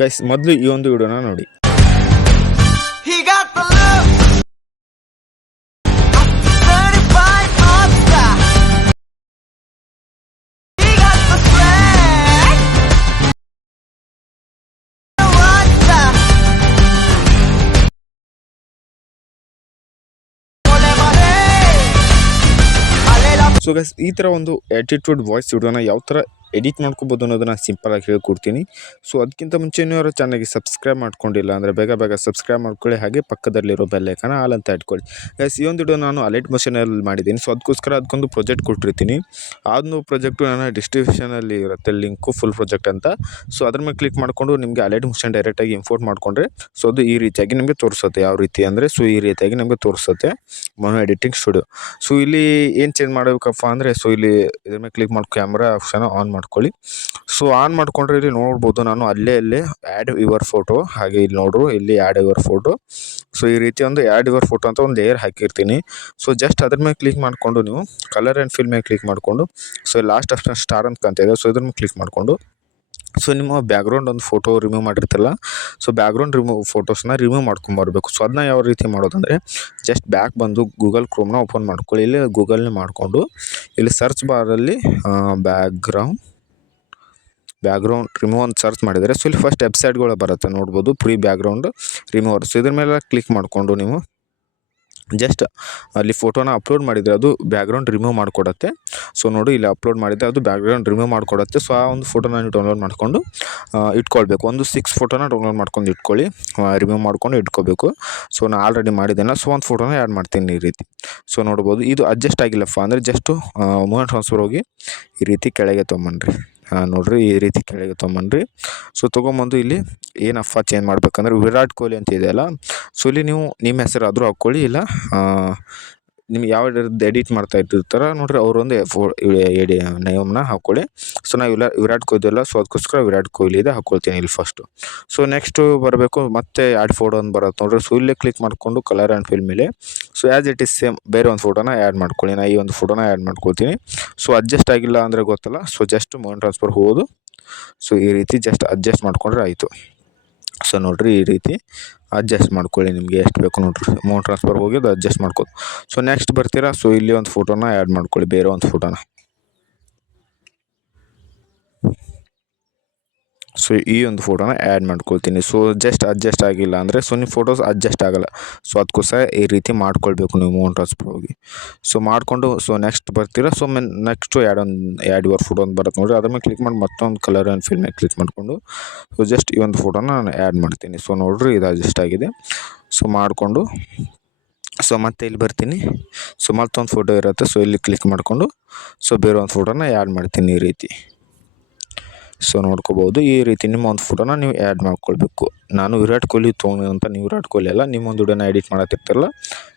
Guys ಮೊದಲು ಈ ಒಂದು ವಿಡಿಯೋನ ನೋಡಿ. He got the love. Certified monster. He got the swag. Monster. Mole mole. Alela. So guys ಈ ಥರ ಒಂದು ಆ್ಯಟಿಟ್ಯೂಡ್ ವಾಯ್ಸ್ ವಿಡಿಯೋನ ಯಾವ ಥರ ಎಡಿಟ್ ಮಾಡ್ಕೋಬೋದು ಅನ್ನೋದನ್ನ ಸಿಂಪಲಾಗಿ ಹೇಳ್ಕೊಡ್ತೀನಿ. ಸೊ ಅದಕ್ಕಿಂತ ಮುಂಚೆ ನೀವು ಚಾನಲ್ಗೆ ಸಬ್ಸ್ಕ್ರೈಬ್ ಮಾಡ್ಕೊಂಡಿಲ್ಲ ಅಂದರೆ ಬೇಗ ಸಬ್ಸ್ಕ್ರೈಬ್ ಮಾಡ್ಕೊಳ್ಳಿ. ಹಾಗೆ ಪಕ್ಕದಲ್ಲಿರೋ ಬೆಲ್ಲೈಕನ ಆಲ್ ಅಂತ ಇಟ್ಕೊಳ್ಳಿ. ಗೈಸ್ ಈ ಒಂದು ವಿಡಿಯೋ ನಾನು ಅಲೈಟ್ ಮೋಷನಲ್ಲಿ ಮಾಡಿದ್ದೀನಿ. ಸೊ ಅದಕ್ಕೋಸ್ಕರ ಅದಕ್ಕೊಂದು ಪ್ರಾಜೆಕ್ಟ್ ಕೊಟ್ಟಿರ್ತೀನಿ. ಅದನ್ನು ಪ್ರಾಜೆಕ್ಟು ನನ್ನ ಡಿಸ್ಕ್ರಿಪ್ಷನಲ್ಲಿ ಇರುತ್ತೆ ಲಿಂಕು ಫುಲ್ ಪ್ರಾಜೆಕ್ಟ್ ಅಂತ. ಸೊ ಅದ್ರ ಮೇಲೆ ಕ್ಲಿಕ್ ಮಾಡಿಕೊಂಡು ನಿಮಗೆ ಅಲೈಟ್ ಮೋಷನ್ ಡೈರೆಕ್ಟಾಗಿ ಇಂಪೋರ್ಟ್ ಮಾಡಿಕೊಂಡ್ರೆ ಸೊ ಅದು ಈ ರೀತಿಯಾಗಿ ನಿಮಗೆ ತೋರಿಸುತ್ತೆ. ಯಾವ ರೀತಿ ಅಂದರೆ ಸೊ ಈ ರೀತಿಯಾಗಿ ನಮಗೆ ತೋರಿಸುತ್ತೆ ಮೊನೋ ಎಡಿಟಿಂಗ್ ಸ್ಟುಡಿಯೋ. ಸೊ ಇಲ್ಲಿ ಏನು ಚೇಂಜ್ ಮಾಡಬೇಕಪ್ಪ ಅಂದರೆ ಸೊ ಇಲ್ಲಿ ಇದ್ರ ಮೇಲೆ ಕ್ಲಿಕ್ ಮಾಡಿ ಕ್ಯಾಮ್ರಾ ಆಪ್ಷನ್ ಆನ್ ಮಾಡ್ಕೊಳ್ಳಿ. ಸೊ ಆನ್ ಮಾಡ್ಕೊಂಡ್ರೆ ಇಲ್ಲಿ ನೋಡ್ಬೋದು ನಾನು ಅಲ್ಲೇ ಆ್ಯಡ್ ಯುವರ್ ಫೋಟೋ, ಹಾಗೆ ಇಲ್ಲಿ ನೋಡ್ರು ಇಲ್ಲಿ ಆ್ಯಡ್ ಯುವರ್ ಫೋಟೋ. ಸೊ ಈ ರೀತಿ ಒಂದು ಆ್ಯಡ್ ಯುವರ್ ಫೋಟೋ ಅಂತ ಒಂದು ಲೇಯರ್ ಹಾಕಿರ್ತೀನಿ. ಸೊ ಜಸ್ಟ್ ಅದ್ರ ಮೇಲೆ ಕ್ಲಿಕ್ ಮಾಡಿಕೊಂಡು ನೀವು ಕಲರ್ ಆ್ಯಂಡ್ ಫಿಲ್ ಮೇಲೆ ಕ್ಲಿಕ್ ಮಾಡಿಕೊಂಡು ಸೊ ಲಾಸ್ಟ್ ಆಪ್ಷನ್ ಸ್ಟಾರ್ ಅಂತ ಕಾಣ್ತಿದೆ. ಸೊ ಇದ್ರ ಮೇಲೆ ಕ್ಲಿಕ್ ಮಾಡಿಕೊಂಡು ಸೊ ನಿಮ್ಮ ಬ್ಯಾಕ್ಗ್ರೌಂಡ್ ಒಂದು ಫೋಟೋ ರಿಮೂವ್ ಮಾಡಿರ್ತಿರಲ್ಲ, ಸೊ ಬ್ಯಾಕ್ಗ್ರೌಂಡ್ ಫೋಟೋಸ್ನ ರಿಮೂವ್ ಮಾಡ್ಕೊಂಬರ್ಬೇಕು. ಸೊ ಅದನ್ನ ಯಾವ ರೀತಿ ಮಾಡೋದಂದರೆ ಜಸ್ಟ್ ಬ್ಯಾಕ್ ಬಂದು ಗೂಗಲ್ ಕ್ರೋಮ್ನ ಓಪನ್ ಮಾಡ್ಕೊಳ್ಳಿ. ಇಲ್ಲಿ ಗೂಗಲ್ನೇ ಮಾಡಿಕೊಂಡು ಇಲ್ಲಿ ಸರ್ಚ್ ಬಾರಲ್ಲಿ ಬ್ಯಾಕ್ಗ್ರೌಂಡ್ ರಿಮೂವ್ ಅಂತ ಸರ್ಚ್ ಮಾಡಿದರೆ ಸೊ ಇಲ್ಲಿ ಫಸ್ಟ್ ವೆಬ್ಸೈಟ್ಗಳು ಬರುತ್ತೆ ನೋಡ್ಬೋದು, ಪ್ರೀ ಬ್ಯಾಕ್ಗ್ರೌಂಡ್ ರಿಮೂವರ್. ಸೊ ಇದ್ರ ಮೇಲೆ ಕ್ಲಿಕ್ ಮಾಡಿಕೊಂಡು ನೀವು ಜಸ್ಟ್ ಅಲ್ಲಿ ಫೋಟೋನ ಅಪ್ಲೋಡ್ ಮಾಡಿದರೆ ಅದು ಬ್ಯಾಕ್ಗ್ರೌಂಡ್ ರಿಮೂವ್ ಮಾಡಿಕೊಡುತ್ತೆ. ಸೊ ನೋಡಿ ಇಲ್ಲಿ ಅಪ್ಲೋಡ್ ಮಾಡಿದರೆ ಅದು ಬ್ಯಾಕ್ಗ್ರೌಂಡ್ ರಿಮೂವ್ ಮಾಡಿಕೊಡುತ್ತೆ. ಸೊ ಆ ಒಂದು ಫೋಟೋನ ನೀವು ಡೌನ್ಲೋಡ್ ಮಾಡಿಕೊಂಡು ಇಟ್ಕೊಳ್ಬೇಕು. ಒಂದು 6 ಫೋಟೋನ ಡೌನ್ಲೋಡ್ ಮಾಡ್ಕೊಂಡು ಇಟ್ಕೊಳ್ಳಿ, ರಿಮೂವ್ ಮಾಡ್ಕೊಂಡು ಇಟ್ಕೋಬೇಕು. ಸೊ ನಾನು ಆಲ್ರೆಡಿ ಮಾಡಿದ್ದೇನೆ. ಸೊ ಒಂದು ಫೋಟೋನ ಆ್ಯಡ್ ಮಾಡ್ತೀನಿ ಈ ರೀತಿ. ಸೊ ನೋಡ್ಬೋದು ಇದು ಅಡ್ಜಸ್ಟ್ ಆಗಿಲ್ಲಪ್ಪ ಅಂದರೆ ಜಸ್ಟು ಮೂವ್ ಟ್ರಾನ್ಸ್ಫರ್ ಹೋಗಿ ಈ ರೀತಿ ಕೆಳಗೆ ತೊಗೊಂಬನ್ರಿ. ನೋಡಿರಿ ಈ ರೀತಿ ಕೆಳಗೆ ತೊಗೊಂಬನ್ರಿ. ಸೊ ತೊಗೊಂಬಂದು ಇಲ್ಲಿ ಏನಪ್ಪ ಚೇಂಜ್ ಮಾಡ್ಬೇಕಂದ್ರೆ ವಿರಾಟ್ ಕೊಹ್ಲಿ ಅಂತ ಇದೆಯಲ್ಲ, ಸೊ ಇಲ್ಲಿ ನೀವು ನಿಮ್ಮ ಹೆಸರಾದರೂ ಹಾಕ್ಕೊಳ್ಳಿ, ಇಲ್ಲ ನಿಮ್ಗೆ ಯಾವ ಎಡಿಟ್ ಮಾಡ್ತಾ ಇರ್ತಾರೆ ನೋಡಿರಿ ಅವರೊಂದು ನೇಮ್ನ ಹಾಕ್ಕೊಳ್ಳಿ. ಸೊ ನಾವು ವಿರಾಟ್ ಕೊಹ್ಲಿ ಅಲ್ಲ, ಸೊ ಅದಕ್ಕೋಸ್ಕರ ವಿರಾಟ್ ಕೊಹ್ಲಿ ಇದೆ ಹಾಕ್ಕೊಳ್ತೀನಿ ಇಲ್ಲಿ ಫಸ್ಟು. ಸೊ ನೆಕ್ಸ್ಟು ಬರಬೇಕು ಮತ್ತೆ ಆ್ಯಡ್ ಫೋಟೋ ಅಂತ ಬರುತ್ತೆ ನೋಡಿರಿ. ಸೊ ಇಲ್ಲೇ ಕ್ಲಿಕ್ ಮಾಡಿಕೊಂಡು ಕಲರ್ ಆ್ಯಂಡ್ ಫಿಲ್ ಮೇಲೆ so as it is same ಬೇರೆ ಒಂದು ಫೋಟೋನ ಆ್ಯಡ್ ಮಾಡ್ಕೊಳ್ಳಿ. ನಾನು ಈ ಒಂದು ಫೋಟೋನ ಆ್ಯಡ್ ಮಾಡ್ಕೊಳ್ತೀನಿ. ಸೊ ಅಡ್ಜಸ್ಟ್ ಆಗಿಲ್ಲ ಅಂದರೆ ಗೊತ್ತಲ್ಲ, ಸೊ ಜಸ್ಟ್ ಮೋನ್ ಟ್ರಾನ್ಸ್ಫರ್ ಹೋಗೋದು. ಸೊ ಈ ರೀತಿ ಜಸ್ಟ್ ಅಡ್ಜಸ್ಟ್ ಮಾಡಿಕೊಂಡ್ರೆ ಆಯಿತು. ಸೊ ನೋಡಿರಿ ಈ ರೀತಿ ಅಡ್ಜಸ್ಟ್ ಮಾಡ್ಕೊಳ್ಳಿ, ನಿಮಗೆ ಎಷ್ಟು ಬೇಕು ನೋಡಿರಿ. ಮೋನ್ ಟ್ರಾನ್ಸ್ಫರ್ ಹೋಗಿದ್ದು ಅಡ್ಜಸ್ಟ್ ಮಾಡ್ಕೊಳ್ಳಿ. ಸೊ ನೆಕ್ಸ್ಟ್ ಬರ್ತೀರಾ, ಸೊ ಇಲ್ಲಿ ಒಂದು ಫೋಟೋನ ಆ್ಯಡ್ ಮಾಡ್ಕೊಳ್ಳಿ, ಬೇರೆ ಒಂದು ಫೋಟೋನ. ಸೊ ಈ ಒಂದು ಫೋಟೋನ ಆ್ಯಡ್ ಮಾಡ್ಕೊಳ್ತೀನಿ. ಸೊ ಜಸ್ಟ್ ಅಡ್ಜಸ್ಟ್ ಆಗಿಲ್ಲ ಅಂದರೆ ಸೊ ನಿಮ್ಮ ಫೋಟೋಸ್ ಅಡ್ಜಸ್ಟ್ ಆಗೋಲ್ಲ. ಸೊ ಅದಕ್ಕೋಸ್ಕರ ಈ ರೀತಿ ಮಾಡ್ಕೊಳ್ಬೇಕು ನೀವು ಮೋನ್ ಟ್ರಾನ್ಸ್ಫರ್ ಹೋಗಿ. ಸೊ ಮಾಡಿಕೊಂಡು ಸೊ ನೆಕ್ಸ್ಟ್ ಬರ್ತೀರಾ. So next add your photo ಅಂತ ಬರುತ್ತೆ ನೋಡಿ, ಅದ್ರ ಮೇಲೆ ಕ್ಲಿಕ್ ಮಾಡಿ ಮತ್ತೊಂದು ಕಲರ್ ಆ್ಯಂಡ್ ಫಿಲ್ ಮೇಲೆ ಕ್ಲಿಕ್ ಮಾಡಿಕೊಂಡು ಸೊ ಜಸ್ಟ್ ಈ ಒಂದು ಫೋಟೋನ ನಾನು ಆ್ಯಡ್ ಮಾಡ್ತೀನಿ. ಸೊ ನೋಡಿರಿ ಇದು ಅಡ್ಜಸ್ಟ್ ಆಗಿದೆ. ಸೊ ಮಾಡಿಕೊಂಡು ಸೊ ಮತ್ತೆ ಇಲ್ಲಿ ಬರ್ತೀನಿ. ಸೊ ಮತ್ತೊಂದು ಫೋಟೋ ಇರುತ್ತೆ. ಸೊ ಇಲ್ಲಿ ಕ್ಲಿಕ್ ಮಾಡಿಕೊಂಡು ಸೊ ಬೇರೆ ಒಂದು ಫೋಟೋನ ಆ್ಯಡ್ ಮಾಡ್ತೀನಿ ಈ ರೀತಿ. ಸೊ ನೋಡ್ಕೋಬೋದು ಈ ರೀತಿ ನಿಮ್ಮ ಒಂದು ಫೋಟೋನ ನೀವು ಆ್ಯಡ್ ಮಾಡ್ಕೊಳ್ಬೇಕು. ನಾನು ವಿರಾಟ್ ಕೊಹ್ಲಿ ತೊಗೊಂಡಂತ ನೀವು ವಿರಾಟ್ ಕೊಹ್ಲಿ ಅಲ್ಲ, ನಿಮ್ಮೊಂದು ವಿಡಿಯೋನ ಎಡಿಟ್ ಮಾಡತ್ತಿರ್ತಾರಲ್ಲ,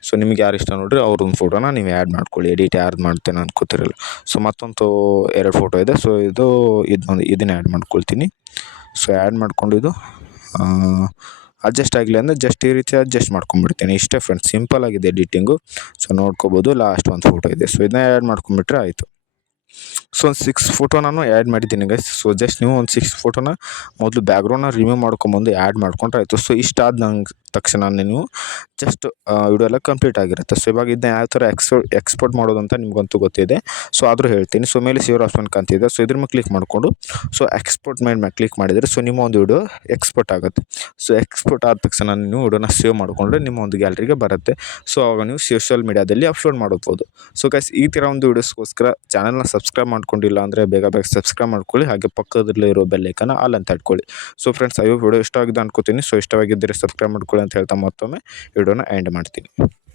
ಸೊ ನಿಮ್ಗೆ ಯಾರು ಇಷ್ಟ ನೋಡಿರಿ ಅವ್ರೊಂದು ಫೋಟೋನ ನೀವು ಆ್ಯಡ್ ಮಾಡ್ಕೊಳ್ಳಿ. ಎಡಿಟ್ ಯಾರು ಮಾಡ್ತೇನೆ ಅನ್ಕೋತಿರಲ್ಲ. ಸೊ ಮತ್ತೊಂದು 2 ಫೋಟೋ ಇದೆ. ಸೊ ಇದನ್ನ ಆ್ಯಡ್ ಮಾಡ್ಕೊಳ್ತೀನಿ. ಸೊ ಆ್ಯಡ್ ಮಾಡ್ಕೊಂಡು ಇದು ಅಡ್ಜಸ್ಟ್ ಆಗಿಲ್ಲ ಅಂದರೆ ಜಸ್ಟ್ ಈ ರೀತಿ ಅಡ್ಜಸ್ಟ್ ಮಾಡ್ಕೊಂಡ್ಬಿಡ್ತೀನಿ. ಇಷ್ಟೇ ಫ್ರೆಂಡ್ಸ್, ಸಿಂಪಲ್ ಆಗಿದೆ ಎಡಿಟಿಂಗು. ಸೊ ನೋಡ್ಕೋಬೋದು ಲಾಸ್ಟ್ ಒಂದು ಫೋಟೋ ಇದೆ. ಸೊ ಇದನ್ನ ಆ್ಯಡ್ ಮಾಡ್ಕೊಂಡ್ಬಿಟ್ರೆ ಆಯಿತು. ಸೊ ಒಂದು 6 ಫೋಟೋ ನಾನು ಆ್ಯಡ್ ಮಾಡಿದ್ದೀನಿ ಗೈಸ್. ಸೊ ಜಸ್ಟ್ ನೀವು ಒಂದು 6 ಫೋಟೋನ ಮೊದಲು ಬ್ಯಾಕ್ಗ್ರೌಂಡ್ನ ರಿಮೂವ್ ಮಾಡ್ಕೊಂಬಂದು ಆ್ಯಡ್ ಮಾಡ್ಕೊಂಡ್ರೆ ಆಯಿತು. ಸೊ ಇಷ್ಟಾದ ನಂಗೆ ತಕ್ಷಣ ನೀವು ಜಸ್ಟ್ ವಿಡಿಯೋ ಎಲ್ಲ ಕಂಪ್ಲೀಟ್ ಆಗಿರುತ್ತೆ. ಸೊ ಇವಾಗ ಇದನ್ನ ಯಾವ ಥರ ಎಕ್ಸ್ಪೋರ್ಟ್ ಮಾಡೋದು ಅಂತ ನಿಮ್ಗಂತೂ ಗೊತ್ತಿದೆ. ಸೊ ಆದರೂ ಹೇಳ್ತೀನಿ. ಸೊ ಮೇಲೆ ಸೇವ್ ಆಪ್ಷನ್ ಕಾಣ್ತಿದೆ. ಸೊ ಇದ್ರ ಮೇಲೆ ಕ್ಲಿಕ್ ಮಾಡಿಕೊಂಡು ಸೊ ಎಕ್ಸ್ಪೋರ್ಟ್ ಮೇಲೆ ಕ್ಲಿಕ್ ಮಾಡಿದರೆ ಸೊ ನಿಮ್ಮ ಒಂದು ವಿಡಿಯೋ ಎಕ್ಸ್ಪೋರ್ಟ್ ಆಗುತ್ತೆ. ಸೊ ಎಕ್ಸ್ಪೋರ್ಟ್ ಆದ ತಕ್ಷಣ ನೀವು ವಿಡಿಯೋನ ಸೇವ್ ಮಾಡಿಕೊಂಡ್ರೆ ನಿಮ್ಮ ಒಂದು ಗ್ಯಾಲರಿಗೆ ಬರುತ್ತೆ. ಸೊ ಆವಾಗ ನೀವು ಸೋಷಿಯಲ್ ಮೀಡಿಯಾದಲ್ಲಿ ಅಪ್ಲೋಡ್ ಮಾಡ್ಬೋದು. ಸೊ ಗೈಸ್ ಈ ಥರ ಒಂದು ವೀಡಿಯೋಸ್ಗೋಸ್ಕರ ಚಾನಲ್ನ ಸಬ್ಸ್ಕ್ರೈಬ್ ಮಾಡ್ಕೊಂಡಿಲ್ಲ ಅಂದರೆ ಬೇಗ ಸಬ್ಸ್ಕ್ರೈಬ್ ಮಾಡ್ಕೊಳ್ಳಿ. ಹಾಗೆ ಪಕ್ಕದಲ್ಲೇ ಇರೋ ಬೆಲ್ಲೈಕನ ಆಲ್ ಅಂತ ಇಟ್ಕೊಳ್ಳಿ. ಸೊ ಫ್ರೆಂಡ್ಸ್ ವಿಡಿಯೋ ಇಷ್ಟ ಆಗಿದೆ ಅನ್ಕೋತೀನಿ. ಸೊ ಇಷ್ಟವಾಗಿದ್ದರೆ ಸಬ್ಸ್ಕ್ರೈಬ್ ಮಾಡ್ಕೊಳ್ಳಿ ಅಂತ ಹೇಳ್ತಾ ಮತ್ತೊಮ್ಮೆ ವಿಡಿಯೋನ ಎಂಡ್ ಮಾಡ್ತೀನಿ.